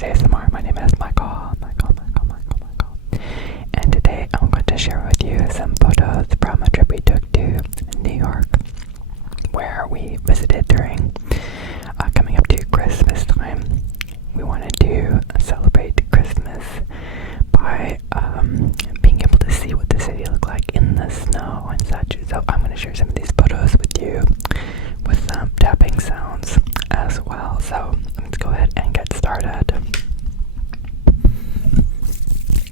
Today's ASMR. My name is Michael. And today I'm going to share with you some photos from a trip we took to New York, where we visited during coming up to Christmas time. We wanted to celebrate Christmas by being able to see what the city looked like in the snow and such. So I'm going to share some of these photos with you with some tapping sounds as well. So let's go ahead and get started.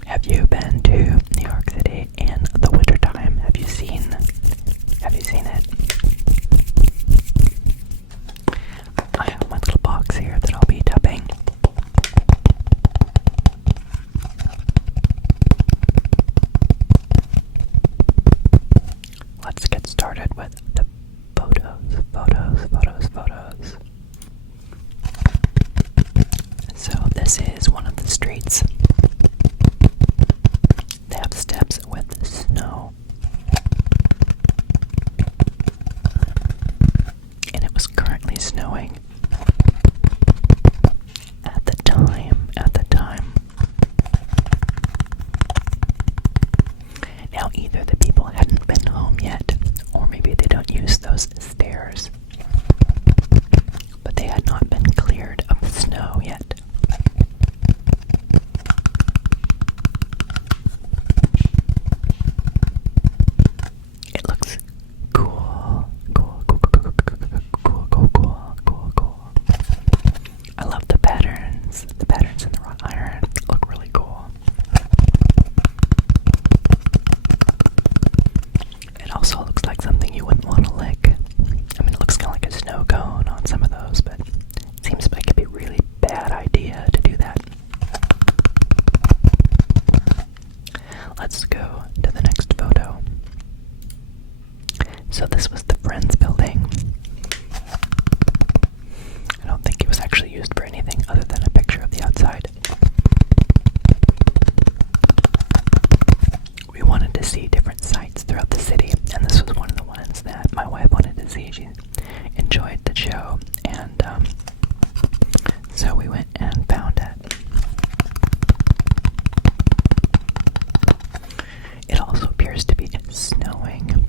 Have you been to New York City in the wintertime? Have you seen it? I have my little box here that I'll be tapping. Let's get started with the photos. So this is one of the streets. They have steps with snow. And it was currently snowing at the time. Now either the people hadn't been home yet, or maybe they don't use those stairs, but they had not been cleared of the snow yet. It looks cool. I love the patterns. The patterns in the wrought iron look really cool. It also looks like something you wouldn't want to lick. I mean, it looks kind of like a snow cone on some of those, but it seems like it'd be a really bad idea to do that. Let's go to the next photo. So this was the Friends building. I don't think it was actually used for anything other than a picture of the outside. We wanted to see different sites throughout the city, and this was one of the ones that my wife wanted to see. She enjoyed the show, and so we went and found it. It also appears to be snowing.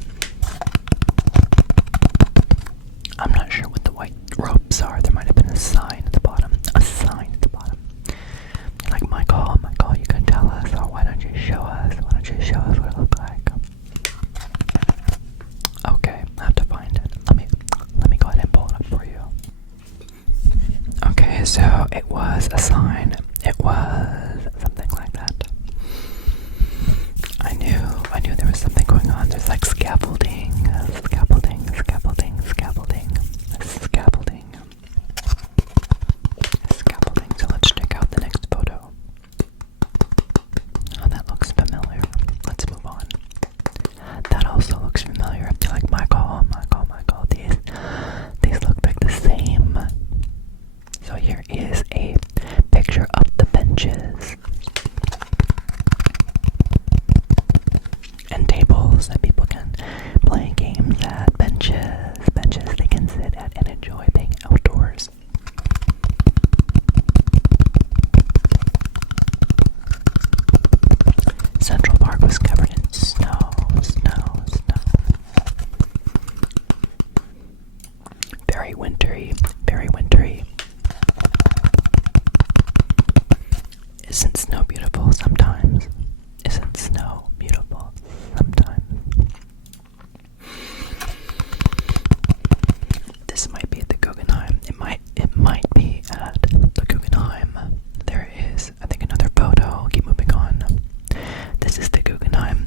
I'm not sure what the white ropes are. There might have been a sign at the bottom. Like, Michael, you can tell us, or why don't you show us what it looked like? Okay, I have to find it. Let me go ahead and pull it up for you. Okay, so it was a sign. It was something like that. I knew there was something going on. There's like scaffolding. So let's check out the next photo. Oh, that looks familiar. Let's move on. That also looks familiar. Like, Michael, these look like the same. So here is a picture of the benches and tables that people can play games at. Benches they can sit at and enjoy being outdoors. Central Park was covered in snow. Very wintry. Isn't snow beautiful sometimes? This might be at the Guggenheim. It might be at the Guggenheim. There is, I think, another photo. I'll keep moving on. This is the Guggenheim.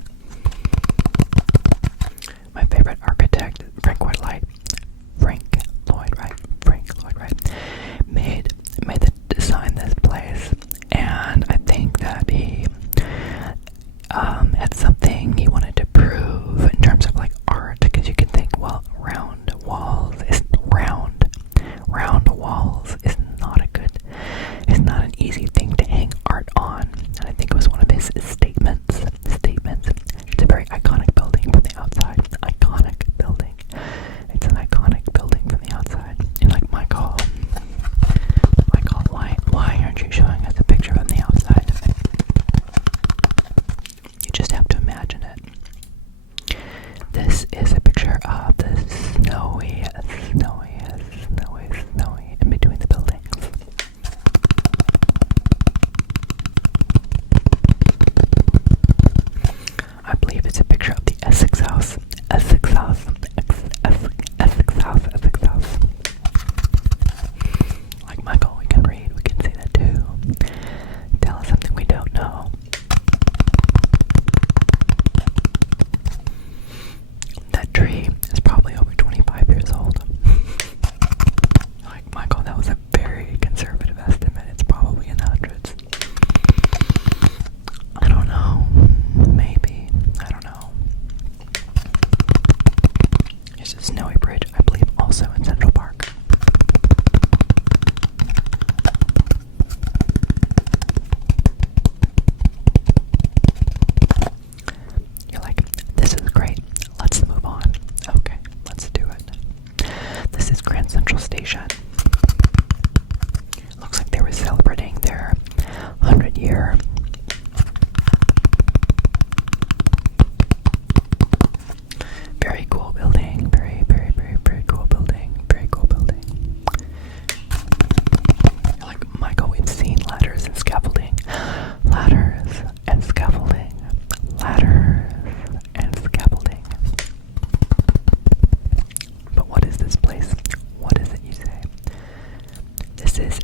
This is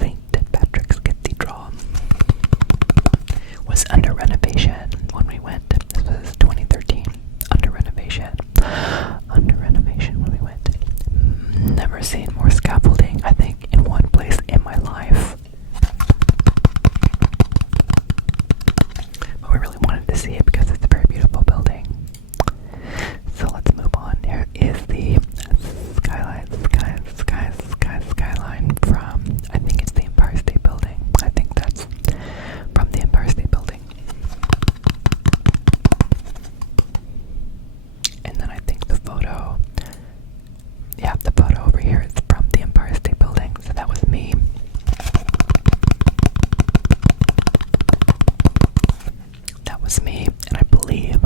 St. Patrick's Cathedral. Was under renovation when we went. This was 2013. Under renovation. Under renovation when we went. Never seen more scaffolding, I think, in one place in my life. But we really wanted to see it because it's a very beautiful building. So let's move on. There is the skyline from, I think it's the Empire State Building. I think that's from the Empire State Building. And then I think the photo, yeah, the photo over here is from the Empire State Building. So that was me. That was me, and I believe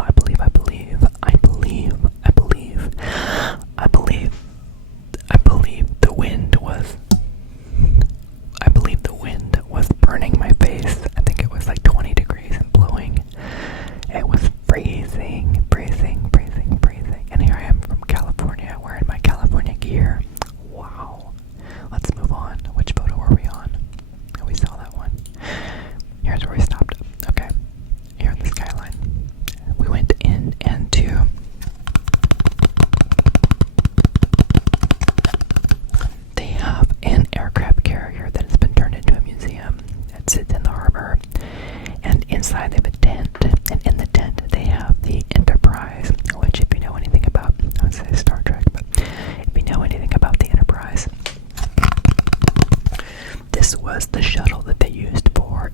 the wind was burning my face. I think it was like 20 degrees and blowing. It was freezing. And here I am from California, wearing my California gear. Wow. Let's move on. Which photo were we on? Oh, we saw that one. Here's where we stopped. Okay. Here in the skyline. We went in and to they have an aircraft carrier that has been turned into a museum. It sits in the harbor. And inside they have a tent. And in the tent they have the Enterprise, which if you know anything about, I would say Star Trek, but if you know anything about the Enterprise, this was the shuttle that they used for